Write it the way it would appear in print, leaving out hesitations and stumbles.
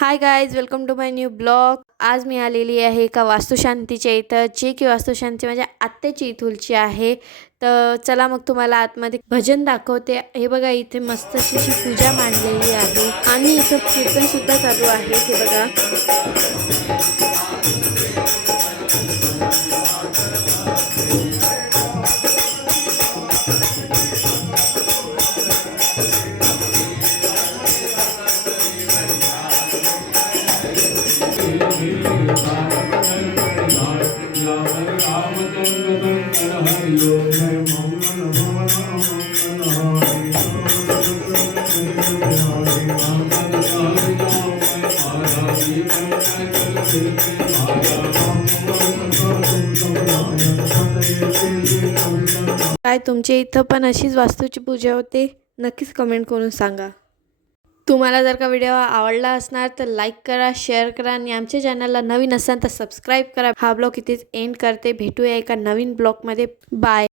High guys, welcome to my new blog. आज मी आलेली आहे एका वास्तुशांतीच्या इथं, जे की वास्तुशांती माझ्या आत्याची इथुलची आहे. तर चला मग तुम्हाला आतमध्ये भजन दाखवते. हे बघा, इथे मस्त अशी पूजा मांडलेली आहे आणि इथं कीर्तन सुद्धा चालू आहे. हे बघा. काय तुमच्या इथं पण अशीच वास्तूची पूजा होते? नक्कीच कमेंट करून सांगा. तुम्हाला जर का व्हिडिओ आवडला असणार तर लाईक करा, शेअर करा आणि आमच्या चॅनलला नवीन असाल तर सबस्क्राईब करा. हा ब्लॉग इथेच एंड करते. भेटूया एका नवीन ब्लॉगमध्ये. बाय.